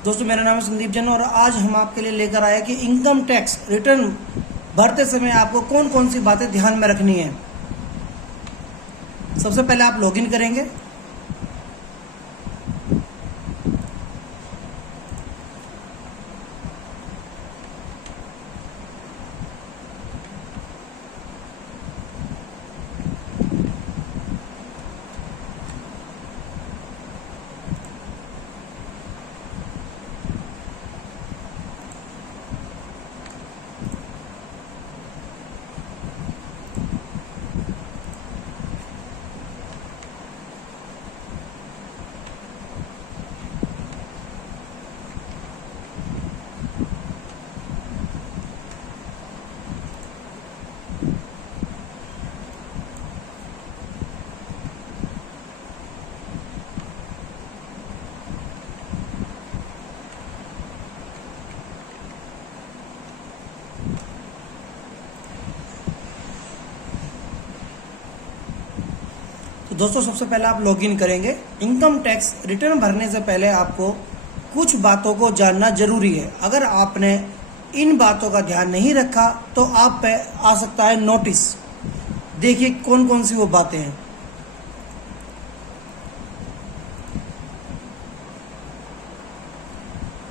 दोस्तों मेरा नाम है संदीप जैन और आज हम आपके लिए लेकर आए कि इनकम टैक्स रिटर्न भरते समय आपको कौन कौन सी बातें ध्यान में रखनी है। सबसे पहले आप लॉगिन करेंगे। तो दोस्तों सबसे पहले आप लॉगिन करेंगे। इनकम टैक्स रिटर्न भरने से पहले आपको कुछ बातों को जानना जरूरी है। अगर आपने इन बातों का ध्यान नहीं रखा तो आप पे आ सकता है नोटिस। देखिए कौन कौन सी वो बातें हैं।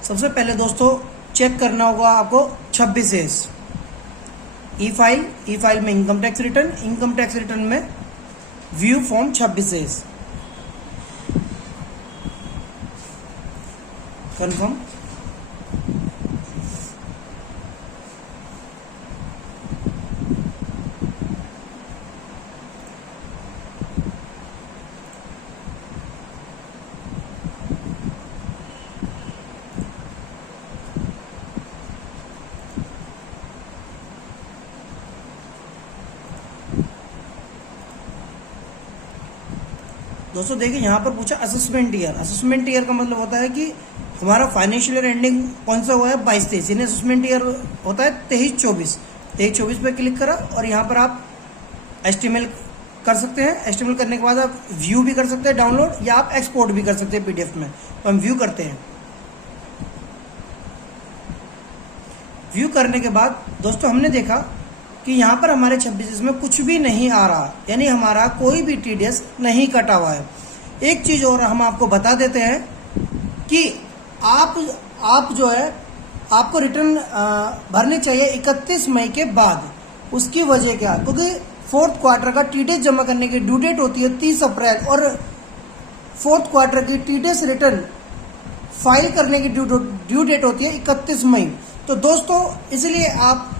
सबसे पहले दोस्तों चेक करना होगा आपको 26 ई फाइल में इनकम टैक्स रिटर्न में व्यू फॉर्म 26 कंफर्म। दोस्तों देखिए यहाँ पर पूछा असेसमेंट ईयर का मतलब होता है कि हमारा फाइनेंशियल ईयर एंडिंग कौन सा हुआ है 22-23, यानी असेसमेंट ईयर होता है 23-24 पे क्लिक करा और यहाँ पर आप एस्टिमेल कर सकते हैं। एस्टिमेल करने के बाद आप व्यू भी कर सकते हैं डाउनलोड, या आप एक्सपोर्ट भी कर सकते हैं पीडीएफ में। तो हम व्यू करते हैं। व्यू करने के बाद दोस्तों हमने देखा कि यहाँ पर हमारे 26 में कुछ भी नहीं आ रहा, यानी हमारा कोई भी टीडीएस नहीं कटा हुआ है। एक चीज और हम आपको बता देते हैं कि आप जो है आपको रिटर्न भरने चाहिए 31 मई के बाद। उसकी वजह क्या, क्योंकि फोर्थ क्वार्टर का टीडीएस जमा करने की ड्यू डेट होती है 30 अप्रैल और फोर्थ क्वार्टर की टीडीएस रिटर्न फाइल करने की ड्यू डेट होती है 31 मई। तो दोस्तों इसलिए आप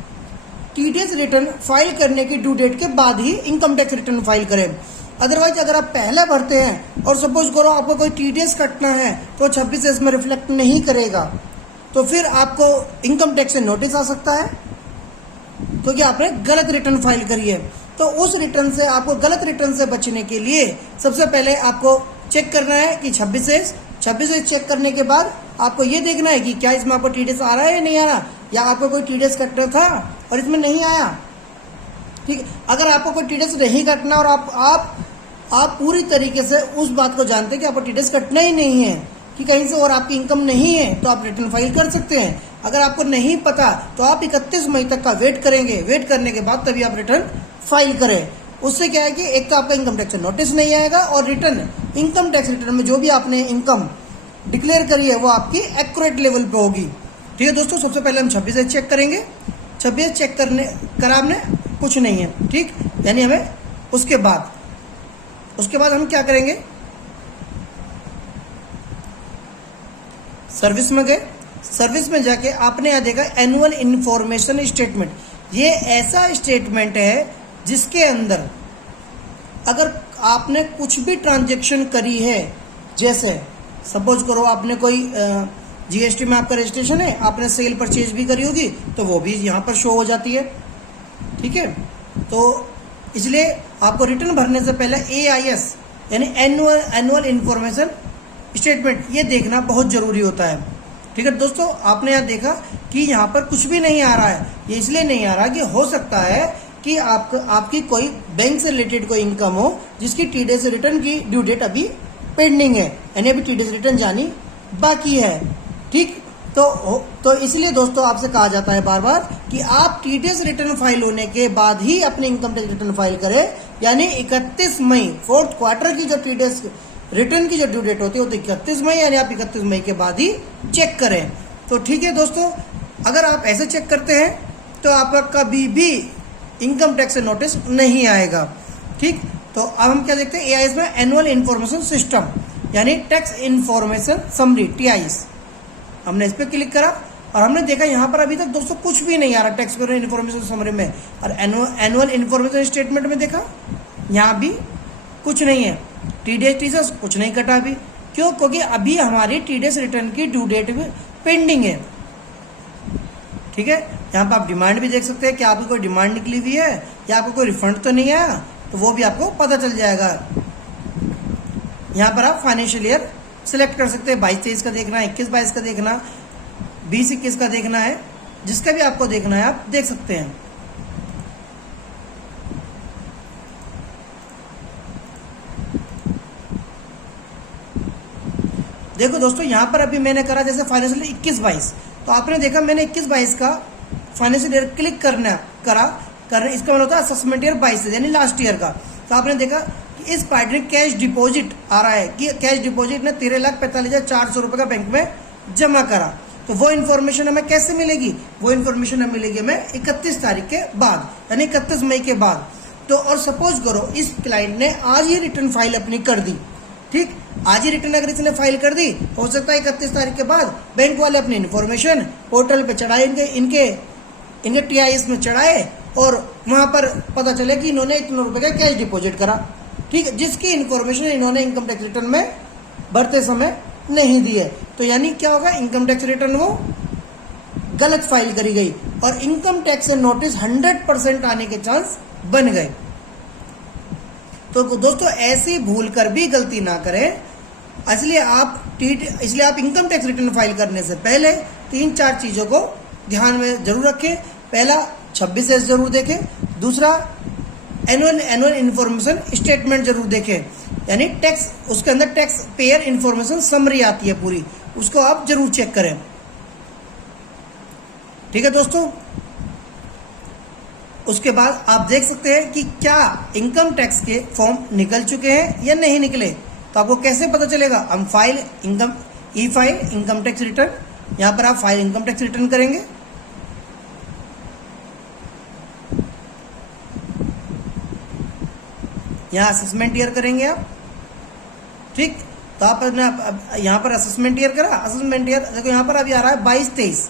टीडीएस रिटर्न फाइल करने की ड्यू डेट के बाद ही इनकम टैक्स रिटर्न फाइल करें। अदरवाइज अगर आप पहले भरते हैं और सपोज करो आपको कोई टीडीएस कटना है तो 26 में रिफ्लेक्ट नहीं करेगा, तो फिर आपको इनकम टैक्स से नोटिस आ सकता है क्योंकि आपने गलत रिटर्न फाइल करी है। तो उस रिटर्न से आपको गलत रिटर्न से बचने के लिए सबसे पहले आपको चेक करना है कि 26 चेक करने के बाद आपको ये देखना है कि क्या इसमें आपको टीडीएस आ रहा है या नहीं आ रहा, या आपको कोई टीडीएस कटना था और इसमें नहीं आया। ठीक, अगर आपको कोई टीडीएस नहीं कटना और आप पूरी तरीके से उस बात को जानते हैं कि आपको टीडीएस कटना ही नहीं है, कि कहीं से और आपकी इनकम नहीं है, तो आप रिटर्न फाइल कर सकते हैं। अगर आपको नहीं पता तो आप 31 मई तक का वेट करेंगे। वेट करने के बाद तभी आप रिटर्न फाइल करें। उससे क्या है कि एक तो आपका इनकम टैक्स नोटिस नहीं आएगा और रिटर्न इनकम टैक्स रिटर्न में जो भी आपने इनकम डिक्लेयर करी है वो आपकी एक्यूरेट लेवल पे होगी। ठीक है दोस्तों, सबसे पहले हम 26 चेक करेंगे। 26 चेक करा हमने, कुछ नहीं है। ठीक, यानी हमें उसके बाद हम क्या करेंगे, सर्विस में गए। सर्विस में जाके आपने यहाँ देखा एनुअल इन्फॉर्मेशन स्टेटमेंट। ये ऐसा स्टेटमेंट है जिसके अंदर अगर आपने कुछ भी ट्रांजैक्शन करी है, जैसे सपोज करो आपने कोई जीएसटी में आपका रजिस्ट्रेशन है, आपने सेल परचेज भी करी होगी तो वो भी यहाँ पर शो हो जाती है। ठीक है, तो इसलिए आपको रिटर्न भरने से पहले AIS यानी एनुअल इन्फॉर्मेशन स्टेटमेंट ये देखना बहुत जरूरी होता है। ठीक है दोस्तों, आपने यहाँ देखा कि यहाँ पर कुछ भी नहीं आ रहा है। ये इसलिए नहीं आ रहा कि हो सकता है कि आपकी कोई बैंक से रिलेटेड कोई इनकम हो जिसकी टीडीएस रिटर्न की ड्यू डेट अभी पेंडिंग है, यानी अभी टीडीएस रिटर्न जानी बाकी है। ठीक। तो इसलिए दोस्तों आपसे कहा जाता है बार बार कि आप टीडीएस रिटर्न फाइल होने के बाद ही अपने इनकम टैक्स रिटर्न फाइल करें, यानी 31 मई फोर्थ क्वार्टर की जो टीडीएस रिटर्न की जो ड्यू डेट होती है वो 31 मई, यानी आप 31 मई के बाद ही चेक करें। तो ठीक है दोस्तों, अगर आप ऐसे चेक करते हैं तो आपका कभी भी इनकम टैक्स से नोटिस नहीं आएगा। ठीक, तो अब हम क्या देखते हैं, एआईएस में एनुअल इंफॉर्मेशन सिस्टम यानी टैक्स इंफॉर्मेशन समरी टीआईएस, हमने इस पर क्लिक करा और हमने देखा यहाँ पर अभी तक दोस्तों कुछ भी नहीं आ रहा टैक्स इन्फॉर्मेशन समरी में, और एनुअल इन्फॉर्मेशन स्टेटमेंट में देखा यहाँ भी कुछ नहीं है, टीडीएस टीचर्स कुछ नहीं कटा अभी। क्यों? क्योंकि अभी हमारी टीडीएस रिटर्न की ड्यू डेट भी पेंडिंग है। ठीक है, यहाँ पर आप डिमांड भी देख सकते हैं कि आपकी कोई डिमांड निकली हुई है या आपको कोई रिफंड तो नहीं आया, तो वो भी आपको पता चल जाएगा। यहाँ पर आप फाइनेंशियल ईयर सिलेक्ट कर सकते हैं, 22-23 का देखना है, 21-22 का देखना, 20-21 का देखना है, जिसका भी आपको देखना है आप देख सकते हैं। देखो दोस्तों, यहाँ पर अभी मैंने करा जैसे फाइनेंशियल 21-22, तो आपने देखा मैंने 21-22 का फाइनेंशियल ईयर क्लिक करने इसका मतलब होता है असेसमेंट ईयर 22 यानी लास्ट ईयर का। तो आपने देखा कि इस पार्टी में कैश डिपॉजिट आ रहा है कि कैश डिपॉजिट ने 13,45,400 रुपये का बैंक में जमा करा। तो वो इन्फॉर्मेशन हमें कैसे मिलेगी? वो इन्फॉर्मेशन हमें मिलेगी हमें 31 तारीख के बाद, यानी 31 मई के बाद। तो और सपोज करो इस क्लाइंट ने आज ही रिटर्न फाइल अपनी कर दी, ठीक, आज ही रिटर्न अगर इसने फाइल कर दी, हो सकता है 31 तारीख के बाद बैंक वाले अपनी इन्फॉर्मेशन पोर्टल पे चढ़ाए, इनके टीआईएस में चढ़ाए और वहां पर पता चले कि इन्होंने इतने रुपए का कैश डिपॉजिट करा, ठीक है, जिसकी इन्फॉर्मेशन इन्होंने इनकम टैक्स रिटर्न में भरते समय नहीं दी है। तो यानी क्या होगा, इनकम टैक्स रिटर्न वो गलत फाइल करी गई और इनकम टैक्स से नोटिस 100% आने के चांस बन गए। तो दोस्तों ऐसी भूल कर भी गलती ना करें, इसलिए आप इनकम टैक्स रिटर्न फाइल करने से पहले 3-4 चीजों को ध्यान में जरूर रखें। पहला 26S जरूर देखें, दूसरा एनुअल इन्फॉर्मेशन स्टेटमेंट जरूर देखें, यानी टैक्स उसके अंदर टैक्स पेयर इन्फॉर्मेशन समरी आती है पूरी, उसको आप जरूर चेक करें। ठीक है दोस्तों, उसके बाद आप देख सकते हैं कि क्या इनकम टैक्स के फॉर्म निकल चुके हैं या नहीं निकले। तो आपको कैसे पता चलेगा? हम फाइल इनकम टैक्स रिटर्न, यहां पर आप फाइल इनकम टैक्स रिटर्न करेंगे, यहां असेसमेंट ईयर करेंगे आप, ठीक। तो आप यहां पर असेसमेंट ईयर करा, असेसमेंट ईयर देखो यहां पर अभी आ रहा है 22-23,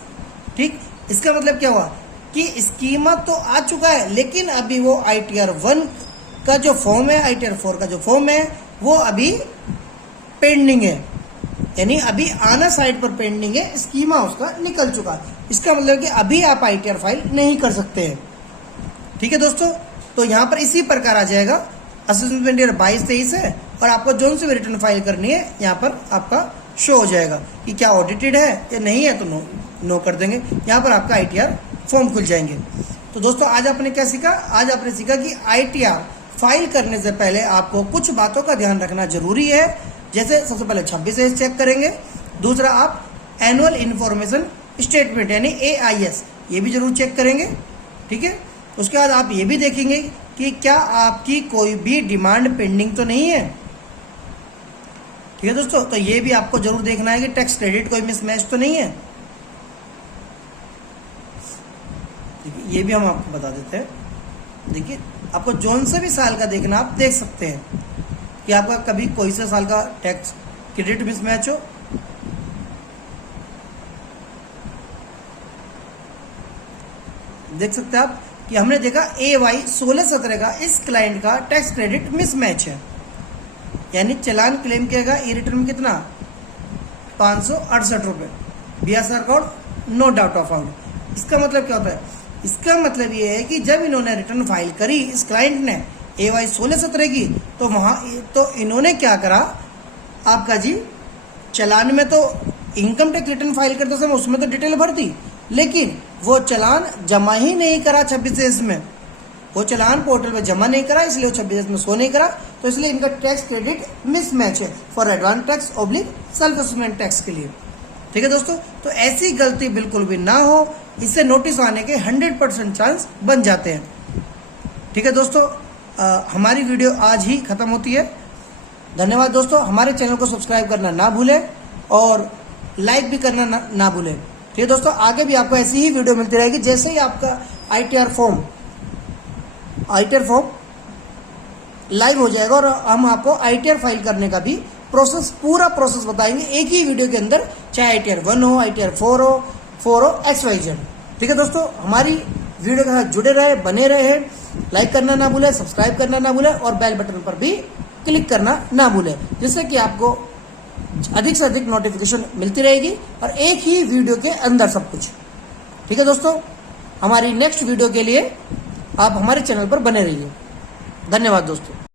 ठीक। इसका मतलब क्या हुआ कि स्कीमा तो आ चुका है, लेकिन अभी वो ITR 1 का जो फॉर्म है, ITR 4 का जो फॉर्म है, वो अभी पेंडिंग है, यानी अभी आना साइड पर पेंडिंग है, स्कीमा उसका निकल चुका है। इसका मतलब कि अभी आप ITR फाइल नहीं कर सकते हैं। ठीक है दोस्तों, तो यहां पर इसी प्रकार आ जाएगा, असेसमेंट ईयर 22-23 है और आपको जो सी भी रिटर्न फाइल करनी है यहाँ पर आपका शो हो जाएगा कि क्या ऑडिटेड है या नहीं है, तो नो कर देंगे, यहाँ पर आपका ITR फॉर्म खुल जाएंगे। तो दोस्तों आज आपने क्या सीखा? आज आपने सीखा कि ITR फाइल करने से पहले आपको कुछ बातों का ध्यान रखना जरूरी है। जैसे सबसे पहले 26S चेक करेंगे, दूसरा आप एनुअल इन्फॉर्मेशन स्टेटमेंट यानी AIS ये भी जरूर चेक करेंगे, ठीक है। उसके बाद आप ये भी देखेंगे कि क्या आपकी कोई भी डिमांड पेंडिंग तो नहीं है, ठीक है दोस्तों। तो ये भी आपको जरूर देखना है कि टैक्स क्रेडिट कोई मिसमैच तो नहीं है, ये भी हम आपको बता देते हैं। देखिए आपको जौन से भी साल का देखना आप देख सकते हैं कि आपका कभी कोई से साल का टैक्स क्रेडिट मिसमैच हो। देख सकते हैं आप कि हमने देखा AY 16-17 का इस क्लाइंट का टैक्स क्रेडिट मिसमैच है, यानी चालान क्लेम किएगा ई रिटर्न में कितना 568 रुपये, BSR code no doubt of out. इसका मतलब क्या होता है? इसका मतलब ये है कि जब इन्होंने रिटर्न फाइल करी इस क्लाइंट ने AY 16-17 की, तो वहां तो इन्होंने क्या करा आपका जी, चालान में तो इनकम टैक्स रिटर्न फाइल करते समय उसमें तो डिटेल भर दी, लेकिन वो चालान जमा ही नहीं करा 26S में, वो चालान पोर्टल में जमा नहीं करा, इसलिए वो 26S में शो नहीं करा। तो इसलिए इनका टैक्स क्रेडिट मिसमैच है for advance tax oblique self assessment tax के लिए। ठीक है दोस्तों, तो ऐसी गलती बिल्कुल भी ना हो, इससे नोटिस आने के 100% चांस बन जाते हैं। ठीक है दोस्तों, हमारी वीडियो आज ही खत्म होती है। धन्यवाद दोस्तों। हमारे चैनल को सब्सक्राइब करना ना भूलें और लाइक भी करना ना भूलें। ठीक है दोस्तों, आगे भी आपको ऐसी ही वीडियो मिलती रहेगी। जैसे ही आपका ITR फॉर्म लाइव हो जाएगा और हम आपको ITR फाइल करने का भी पूरा प्रोसेस बताएंगे एक ही वीडियो के अंदर, चाहे ITR 1 हो, ITR 4 हो, XYZ। ठीक है दोस्तों, हमारी वीडियो के साथ जुड़े रहे, बने रहे, लाइक करना ना भूलें, सब्सक्राइब करना ना भूलें और बेल बटन पर भी क्लिक करना ना भूलें, जिससे कि आपको अधिक से अधिक नोटिफिकेशन मिलती रहेगी और एक ही वीडियो के अंदर सब कुछ। ठीक है दोस्तों, हमारी नेक्स्ट वीडियो के लिए आप हमारे चैनल पर बने रहिए। धन्यवाद दोस्तों।